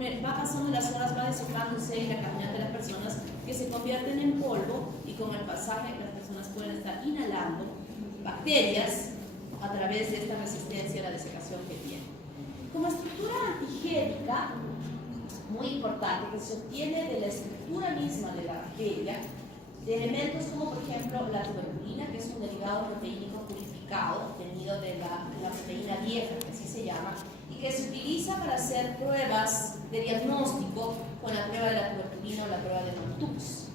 conforme va pasando las horas va desocándose y la caminata de las personas que se convierten en polvo y con el pasaje las personas pueden estar inhalando bacterias a través de esta resistencia a la desecación que tienen. Como estructura antigénica, muy importante, que se obtiene de la estructura misma de la bacteria, de elementos como por ejemplo la tuberculina, que es un derivado proteínico purificado, obtenido de la proteína vieja, que así se llama, y que se utiliza para hacer pruebas de diagnóstico con la prueba de la tuberculina o la prueba de Mantoux.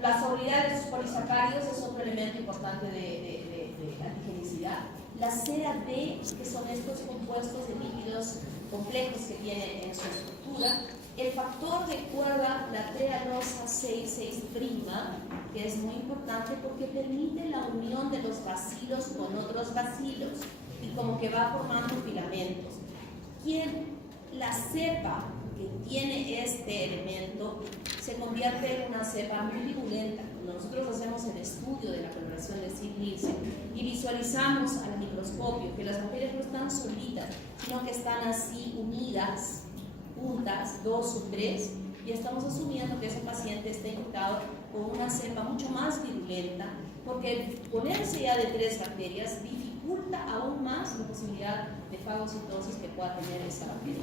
La solubilidad de estos polisacáridos es otro elemento importante de antigenicidad. La cera D, que son estos compuestos de lípidos complejos que tiene en su estructura. El factor de cuerda, la trealosa 6,6', que es muy importante porque permite la unión de los bacilos con otros bacilos y como que va formando filamentos. Quien la cepa que tiene este elemento se convierte en una cepa muy virulenta. Nosotros hacemos el estudio de la coloración de Steve-Nielsen y visualizamos al microscopio que las bacterias no están solitas, sino que están así unidas, juntas, 2 o 3, y estamos asumiendo que ese paciente está infectado con una cepa mucho más virulenta, porque el ponerse ya de 3 bacterias dificulta aún más la posibilidad de fagocitosis que pueda tener esa bacteria.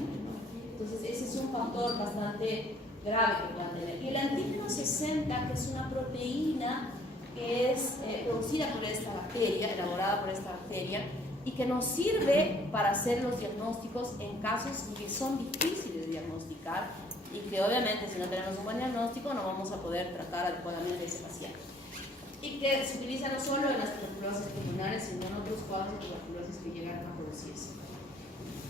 Entonces ese es un factor bastante grave que puedan tener. Y el antígeno 60, que es una proteína que es producida por esta bacteria, elaborada por esta bacteria, y que nos sirve para hacer los diagnósticos en casos que son difíciles de diagnosticar y que obviamente si no tenemos un buen diagnóstico no vamos a poder tratar adecuadamente a ese paciente. Y que se utiliza no solo en las tuberculosis pulmonares, sino en otros cuadros de tuberculosis que llegan a producirse.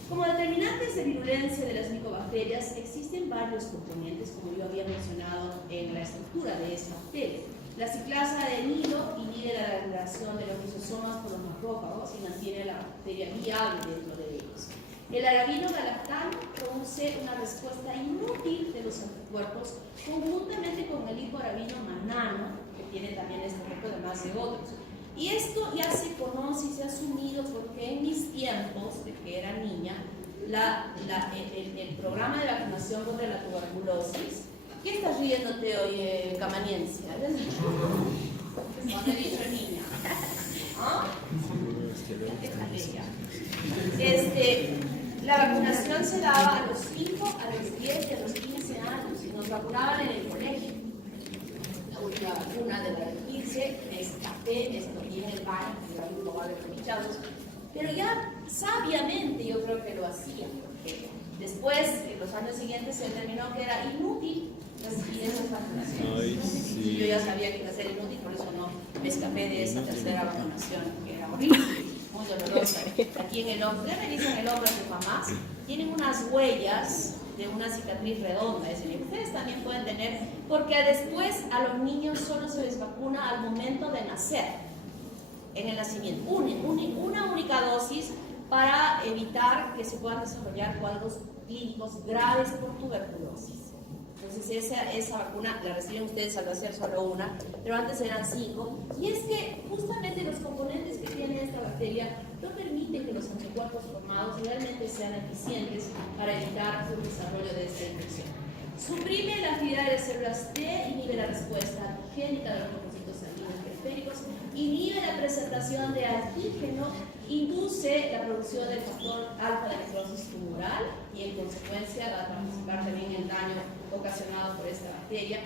Como determinantes de virulencia de las micobacterias, existen varios componentes, como yo había mencionado en la estructura de esta bacteria. La ciclasa de nido inhibe la degradación de los lisosomas por los macrófagos y mantiene la bacteria viable dentro de ellos. El arabino galactano produce una respuesta inútil de los anticuerpos conjuntamente con el hipoarabino manano, que tiene también este efecto además de otros. Y esto ya se conoce y se ha asumido porque en mis tiempos, de que era niña, el programa de vacunación contra la tuberculosis. ¿Qué estás riéndote hoy, Camaniencia? ¿Dónde dicho niña? ¿Ah? La vacunación se daba a los 5, a los 10 y a los 15 años y nos vacunaban en el colegio. La última vacuna de la 15 es café, es proteína el baño, que hay un lugar de repichados, pero ya sabiamente yo creo que lo hacían, porque después, en los años siguientes, se determinó que era inútil recibir esas vacunaciones. Sí. Yo ya sabía que iba a ser inútil, por eso no me escapé de esa tercera vacunación, que era horrible, muy dolorosa. Aquí en el hombro, ustedes me dicen el hombro a sus mamás, tienen unas huellas de una cicatriz redonda, es decir, ustedes también pueden tener, porque después a los niños solo se les vacuna al momento de nacer, en el nacimiento, una única dosis para evitar que se puedan desarrollar cuadros clínicos graves por tuberculosis. Entonces esa vacuna la reciben ustedes al hacer solo una, pero antes eran 5, y es que justamente los componentes que tiene esta bacteria no permiten que los anticuerpos formados realmente sean eficientes para evitar el desarrollo de esta infección. Suprime la actividad de las células T, inhibe la respuesta antigénica de los linfocitos sanguíneos periféricos, inhibe la presentación de antígeno, induce la producción del factor alfa de necrosis tumoral y en consecuencia va a participar también en el daño ocasionado por esta bacteria,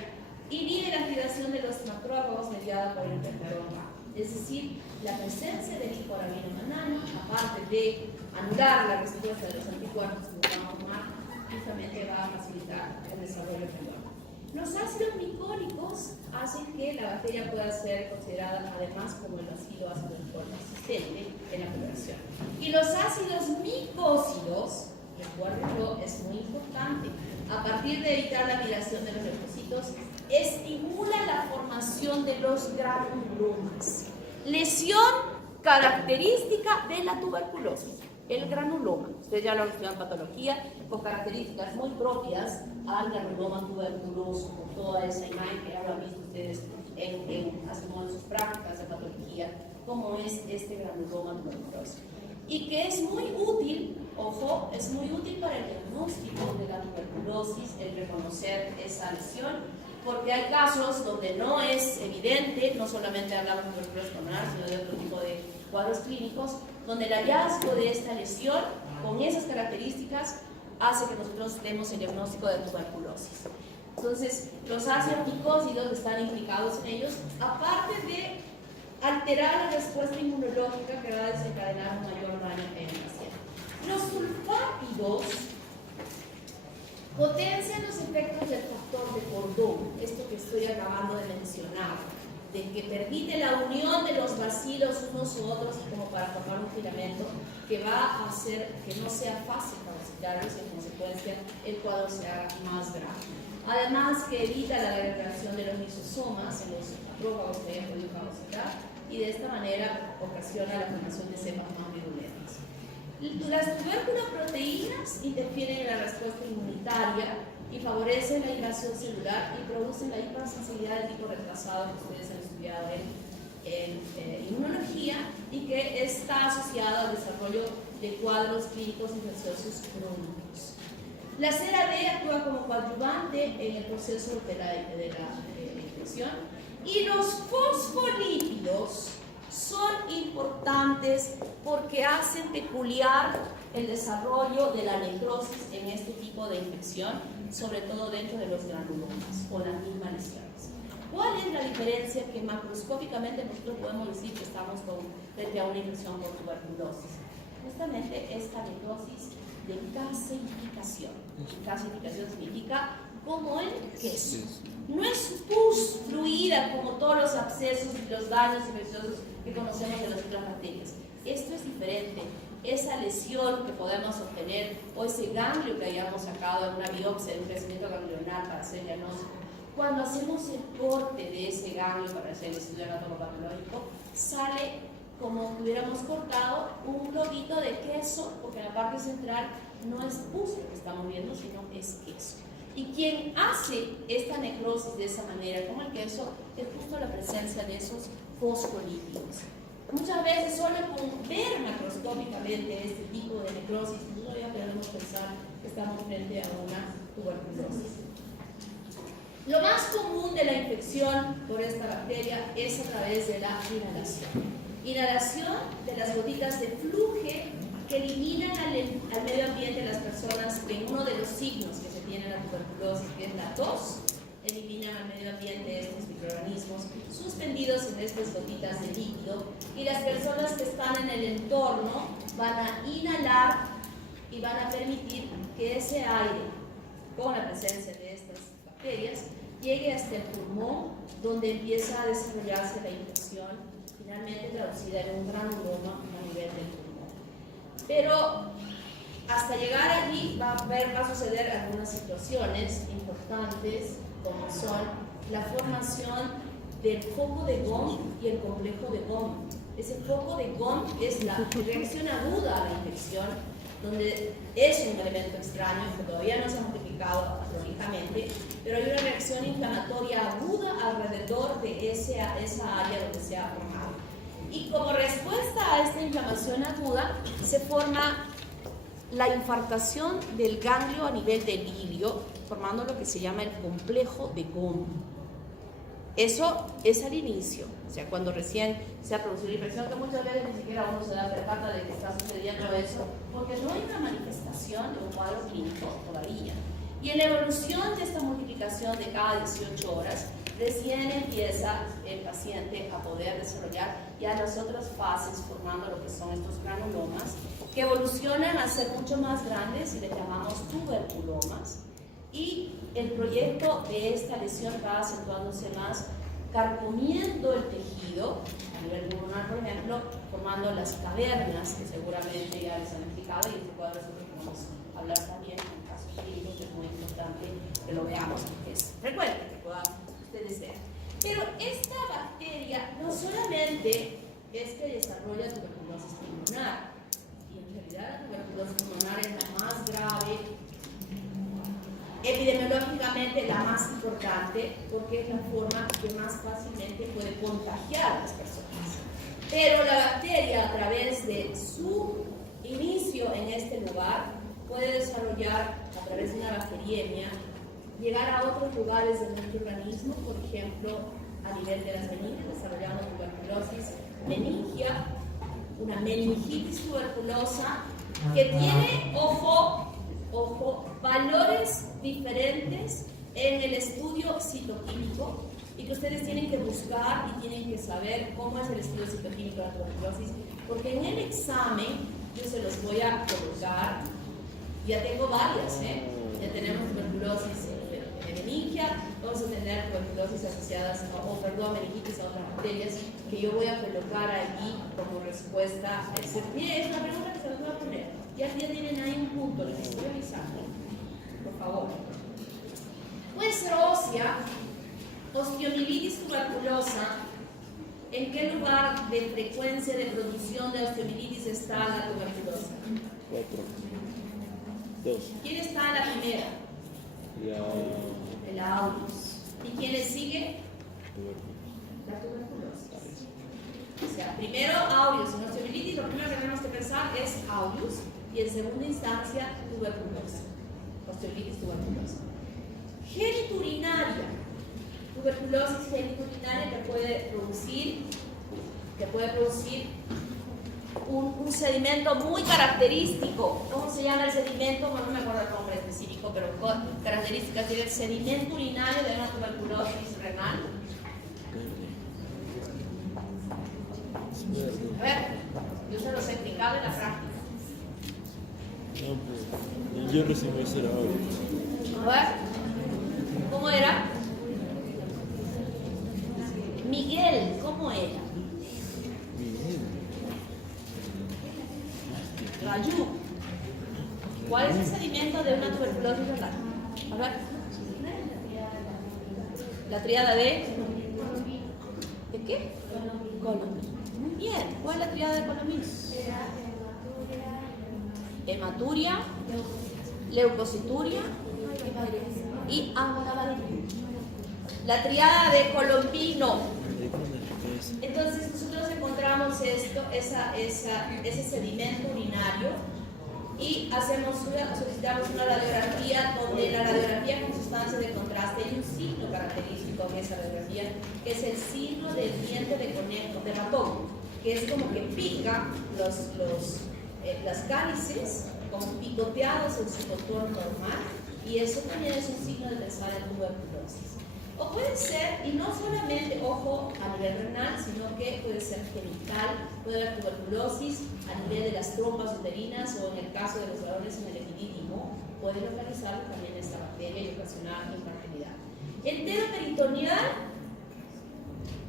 inhibe la activación de los macrófagos mediada por el interferón gamma. Es decir, la presencia del hipoarabino manano, aparte de anular la respuesta de los anticuerpos que vamos a tomar, justamente va a facilitar el desarrollo tumor. Los ácidos micólicos hacen que la bacteria pueda ser considerada además como el ácido resistente en la coloración. Y los ácidos micósidos, recuérdenlo, es muy importante. A partir de evitar la migración de los leucocitos, estimula la formación de los granulomas. Lesión característica de la tuberculosis, el granuloma. Ustedes ya lo han estudiado en patología, con características muy propias al granuloma tuberculoso, con toda esa imagen que ahora han visto ustedes en sus prácticas de patología, como es este granuloma tuberculoso. Y que es muy útil, ojo, es muy útil para el diagnóstico. tuberculosis el reconocer esa lesión, porque hay casos donde no es evidente, no solamente hablamos de tuberculosis pulmonar, sino de otro tipo de cuadros clínicos, donde el hallazgo de esta lesión con esas características hace que nosotros demos el diagnóstico de tuberculosis. Entonces, los ácidos que están implicados en ellos, aparte de alterar la respuesta inmunológica que va a desencadenar un mayor daño en el paciente. Los sulfápidos potencian los efectos del factor de cordón, esto que estoy acabando de mencionar, de que permite la unión de los bacilos unos u otros como para formar un filamento que va a hacer que no sea fácil fagocitarlos y en consecuencia el cuadro se haga más grave. Además que evita la degradación de los lisosomas en los macrófagos que hayan podido fagocitar y de esta manera ocasiona la formación de cepas más virulentas. Las tubérculoproteínas interfieren en la respuesta inmunitaria y favorecen la invasión celular y producen la hipersensibilidad de tipo retrasado que ustedes han estudiado en inmunología y que está asociado al desarrollo de cuadros clínicos infecciosos crónicos. La CRD actúa como coadyuvante en el proceso de la infección y los fosfolípidos son importantes porque hacen peculiar el desarrollo de la necrosis en este tipo de infección, sobre todo dentro de los granulomas o las mismas lesiones. ¿Cuál es la diferencia que macroscópicamente nosotros podemos decir que estamos frente a una infección por tuberculosis? Justamente esta necrosis de gasificación. Gasificación significa como el queso. No es pus fluida como todos los abscesos y los daños infecciosos que conocemos de las otras bacterias. Esto es diferente. Esa lesión que podemos obtener o ese ganglio que hayamos sacado en una biopsia de un crecimiento ganglionar para hacer diagnóstico, cuando hacemos el corte de ese ganglio para hacer el estudio anatomopatológico, sale como que hubiéramos cortado un globito de queso, porque en la parte central no es pus lo que estamos viendo, sino es queso. Y quien hace esta necrosis de esa manera, como el queso, es justo la presencia de esos fosfolípidos. Muchas veces solo con ver macroscópicamente este tipo de necrosis, todavía podemos pensar que estamos frente a una tuberculosis. Lo más común de la infección por esta bacteria es a través de la inhalación. Inhalación de las gotitas de fluje que eliminan al medio ambiente las personas que uno de los signos que se tiene en la tuberculosis, que es la tos, eliminan al medio ambiente estos microorganismos suspendidos en estas gotitas de líquido y las personas que están en el entorno van a inhalar y van a permitir que ese aire con la presencia de estas bacterias llegue hasta el pulmón, donde empieza a desarrollarse la infección, finalmente traducida en un granuloma a nivel del pulmón. Pero hasta llegar allí va a suceder algunas situaciones importantes, como son la formación del foco de Gom y el complejo de Gom. Ese foco de Gom es la reacción aguda a la infección, donde es un elemento extraño que todavía no se ha multiplicado prolijamente, pero hay una reacción inflamatoria aguda alrededor de esa área donde se ha formado. Y como respuesta a esta inflamación aguda, se forma la infartación del ganglio a nivel del hilio, formando lo que se llama el complejo de Gom. Eso es al inicio, o sea, cuando recién se ha producido la infección, que muchas veces ni siquiera uno se da cuenta de que está sucediendo eso, porque no hay una manifestación de un cuadro clínico todavía. Y en la evolución de esta multiplicación de cada 18 horas, recién empieza el paciente a poder desarrollar ya las otras fases, formando lo que son estos granulomas, que evolucionan a ser mucho más grandes y les llamamos tuberculomas. Y el proyecto de esta lesión va acentuándose más, carcomiendo el tejido, a nivel pulmonar, por ejemplo, formando las cavernas, que seguramente ya les han explicado, y este cuadro es lo que vamos a hablar también en casos clínicos, que es muy importante que lo veamos, porque es frecuente que puedan ustedes ver. Pero esta bacteria no solamente es que desarrolla tuberculosis pulmonar, y en realidad la tuberculosis pulmonar es la más grave, epidemiológicamente la más importante, porque es la forma que más fácilmente puede contagiar a las personas. Pero la bacteria, a través de su inicio en este lugar, puede desarrollar a través de una bacteriemia, llegar a otros lugares de nuestro organismo, por ejemplo, a nivel de las meninges, desarrollando tuberculosis meningia, una meningitis tuberculosa, que tiene, ojo, valores diferentes en el estudio citoquímico y que ustedes tienen que buscar y tienen que saber cómo es el estudio citoquímico de la tuberculosis, porque en el examen yo se los voy a colocar, ya tengo varias, ya tenemos tuberculosis meningia, vamos a tener tuberculosis asociadas meningitis a otras bacterias que yo voy a colocar allí como respuesta. Es una pregunta que se los voy a poner. Ya tienen ahí un punto, les estoy avisando. Por favor. Puede ser ósea, osteomielitis tuberculosa. ¿En qué lugar de frecuencia de producción de osteomielitis está la tuberculosa? 4. 2. ¿Quién está en la primera? El aureus. ¿Y quién le sigue? La tuberculosis. O sea, primero aureus. En osteomielitis lo primero que tenemos que pensar es aureus y en segunda instancia tuberculosis. Osteomielitis tuberculosa. Geniturinaria. Tuberculosis geniturinaria que puede producir un sedimento muy característico. ¿Cómo se llama el sedimento? Bueno, no me acuerdo el nombre específico, pero características tiene el sedimento urinario de una tuberculosis renal. A ver, yo se los he explicado en la práctica. No, pues, yo recién me hice ahora. A ver, ¿cómo era? Miguel, ¿cómo era? Rayú. ¿Cuál es el sedimento de una tuberculosis renal? A ver. La tríada de qué? Colombia. Muy bien. ¿Cuál es la tríada de Colombia? Hematuria, leucocituria y agavalina. La tríada de Colombino. Entonces nosotros encontramos ese sedimento urinario y solicitamos una radiografía donde en la radiografía con sustancia de contraste hay un signo característico en esa radiografía, que es el signo del diente de conejo, de ratón, que es como que pica las cálices, como picoteados en su contorno normal, y eso también es un signo de pensar en tuberculosis. O puede ser, y no solamente, ojo, a nivel renal, sino que puede ser genital, puede haber tuberculosis a nivel de las trompas uterinas o en el caso de los varones en el epidídimo, puede localizar también esta bacteria y ocasionar infertilidad. Enteroperitoneal,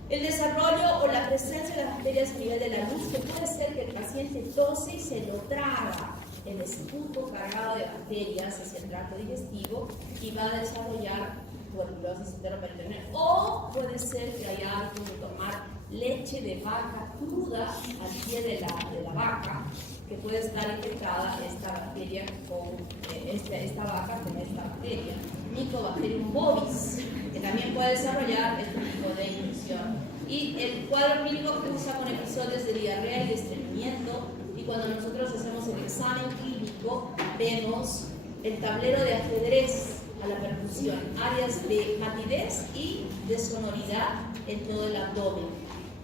el desarrollo o la presencia de bacterias a nivel de la luz, que puede ser que el paciente tose y se lo traga el esputo cargado de bacterias hacia el tracto digestivo y va a desarrollar tuberculosis enteroperitoneal. O puede ser que haya algo de tomar leche de vaca cruda al pie de la vaca, que puede estar infectada esta bacteria con esta vaca con esta bacteria, Mycobacterium bovis, que también puede desarrollar este tipo de infección. Y el cuadro clínico cursa con episodios de diarrea y de estreñimiento, y cuando nosotros hacemos el examen clínico vemos el tablero de ajedrez a la percusión, áreas de matidez y de sonoridad en todo el abdomen.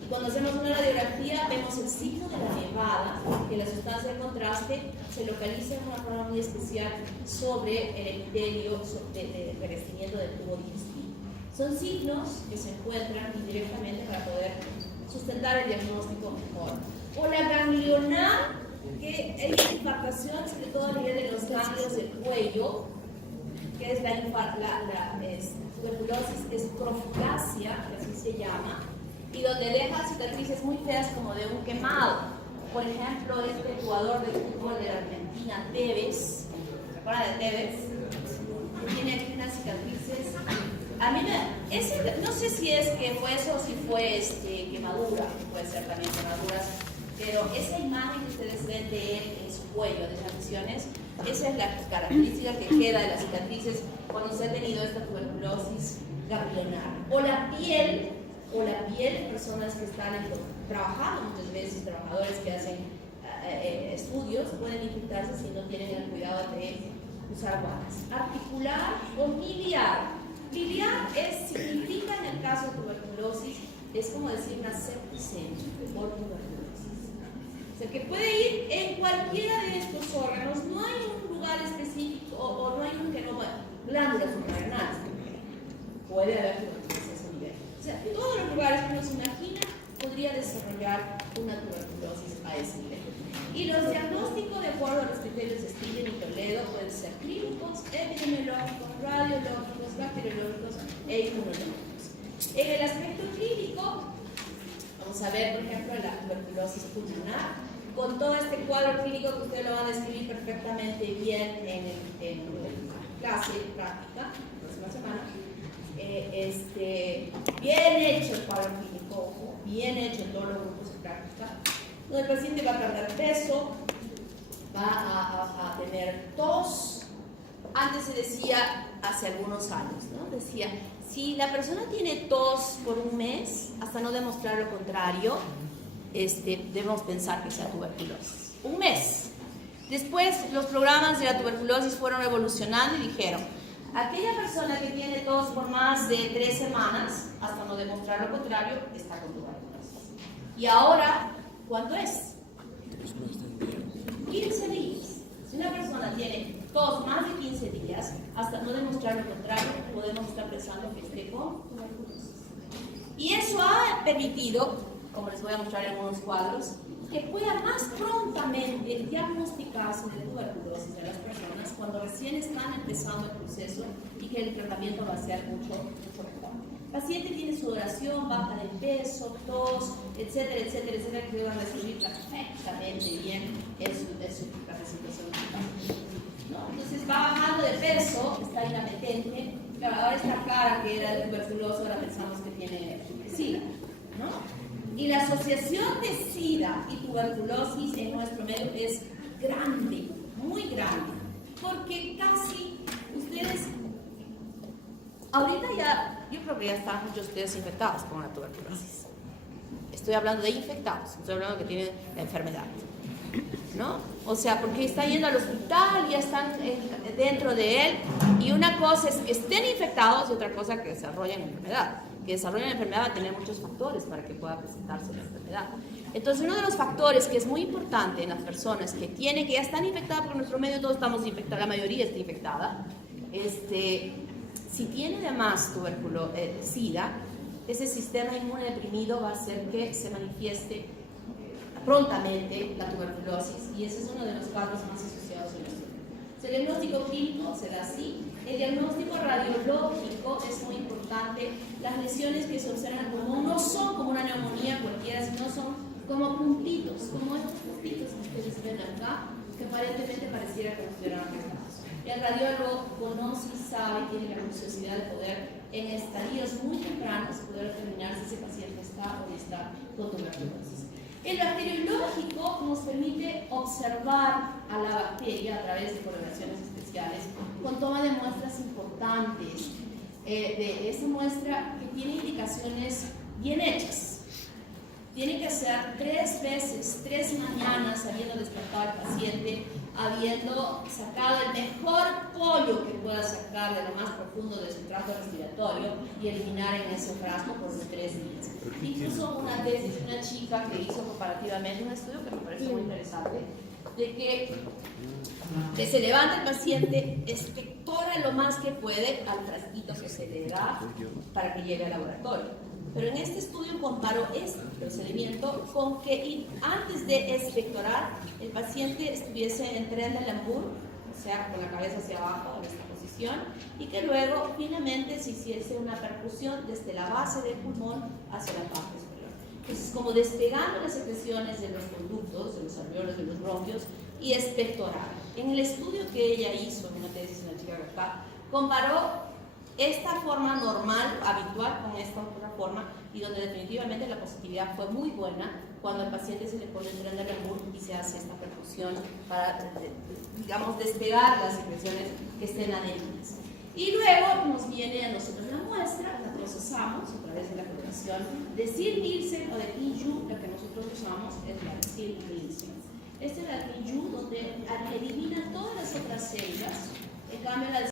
Y cuando hacemos una radiografía vemos el signo de la nevada, que la sustancia de contraste se localiza en una forma muy especial sobre el epitelio de revestimiento del tubo digestivo. Son signos que se encuentran indirectamente para poder sustentar el diagnóstico mejor. O la ganglional, que es infartación sobre todo a nivel de los ganglios del cuello, que es la tuberculosis escrofulácea, que así se llama, y donde deja cicatrices muy feas como de un quemado. Por ejemplo, este jugador de fútbol de la Argentina, Tevez, ¿se acuerdan de Tevez? Tiene aquí unas cicatrices. A mí no sé si es que fue eso o si fue quemadura, puede ser también quemaduras, pero esa imagen que ustedes ven de él en su cuello, de las lesiones, esa es la característica que queda de las cicatrices cuando se ha tenido esta tuberculosis ganglionar. O la piel, personas que están trabajando muchas veces, trabajadores que hacen estudios pueden infiltrarse si no tienen el cuidado de usar guantes. Articular o biliar. Biliar significa en el caso de tuberculosis, es como decir una septicemia por tuberculosis. O sea que puede ir en cualquiera de estos órganos, no hay un lugar específico o no hay un que no va, glándulas suprarrenales. Puede haber tuberculosis a ese nivel. O sea, todos los lugares que uno se imagina podría desarrollar una tuberculosis a ese nivel. Y los diagnósticos de acuerdo a los criterios de Stiller y Toledo pueden ser clínicos, epidemiológicos, radiológicos, bacteriológicos e inmunológicos. En el aspecto clínico, vamos a ver, por ejemplo, la tuberculosis pulmonar, con todo este cuadro clínico que ustedes lo van a describir perfectamente bien en clase práctica, la próxima semana. Bien hecho el cuadro clínico, bien hecho en todos los grupos de práctica, donde el paciente va a perder peso, va a tener tos. Antes se decía, hace algunos años, ¿no? Decía, si la persona tiene tos por un mes, hasta no demostrar lo contrario, debemos pensar que sea tuberculosis. Un mes. Después, los programas de la tuberculosis fueron evolucionando y dijeron, aquella persona que tiene tos por más de 3 semanas, hasta no demostrar lo contrario, está con tuberculosis. Y ahora, ¿cuánto es? 15 días. Si una persona tiene tos más de 15 días, hasta no demostrar lo contrario, podemos estar pensando que esté con tuberculosis. Y eso ha permitido, como les voy a mostrar en algunos cuadros, que pueda más prontamente diagnosticarse de tuberculosis de las personas cuando recién están empezando el proceso y que el tratamiento va a ser mucho mejor. El paciente tiene sudoración, baja de peso, tos, etcétera, etcétera, etcétera, que van a describir perfectamente bien en su presentación. ¿No? Entonces va bajando de peso, está inapetente, claro, ahora está clara que era tuberculoso, ahora pensamos que tiene SIDA, ¿no? Y la asociación de SIDA y tuberculosis en nuestro medio es grande, muy grande, porque casi ustedes, ahorita ya, yo creo que ya están muchos de ustedes infectados con la tuberculosis. Estoy hablando de infectados, estoy hablando que tienen la enfermedad, ¿no? O sea, porque están yendo al hospital, ya están dentro de él, y una cosa es que estén infectados y otra cosa que desarrollen la enfermedad. Que desarrollen la enfermedad va a tener muchos factores para que pueda presentarse la enfermedad. Entonces, uno de los factores que es muy importante en las personas que ya están infectadas, porque en nuestro medio todos estamos infectados, la mayoría está infectada, si tiene además SIDA, ese sistema inmune deprimido va a hacer que se manifieste prontamente la tuberculosis, y ese es uno de los casos más asociados en nuestro medio. El diagnóstico clínico se da así. El diagnóstico radiológico es muy importante. Las lesiones que se observan no son como una neumonía cualquiera, sino son como puntitos, como estos puntitos que ustedes ven acá, que aparentemente pareciera que estuvieran afectados. El radiólogo conoce y sabe, tiene la curiosidad de poder, en estadios muy tempranos, poder determinar si ese paciente está o no está con tuberculosis. El bacteriológico nos permite observar a la bacteria a través de correlaciones especiales con toma de muestras importantes, de esa muestra que tiene indicaciones bien hechas. Tiene que hacer 3 veces, 3 mañanas, habiendo despertado al paciente, habiendo sacado el mejor pollo que pueda sacar de lo más profundo de su tracto respiratorio y eliminar en ese frasco por los 3 días. Incluso una tesis de una chica que hizo comparativamente un estudio que me parece muy interesante, de que se levanta el paciente, expectora lo más que puede al frasquito que se le da para que llegue al laboratorio. Pero en este estudio comparó este procedimiento con que antes de expectorar el paciente estuviese en tren de Lambert, o sea, con la cabeza hacia abajo en esta posición, y que luego finalmente se hiciese una percusión desde la base del pulmón hacia la parte superior. Entonces, como despegando las secreciones de los conductos, de los alveolos, de los bronquios, y expectorar. En el estudio que ella hizo, en una tesis en la chica acá, comparó esta forma normal, habitual, con esta otra forma, y donde definitivamente la positividad fue muy buena cuando al paciente se le pone el tren de Lambert y se hace esta percusión para, digamos, despegar las secreciones que estén adheridas. Y luego nos viene a nosotros la muestra, la procesamos a través de la coloración de Sil Nielsen o de Kinju, la que nosotros usamos es la de Sil Nielsen. Este es el Alniyu, donde elimina todas las otras células. En cambio, la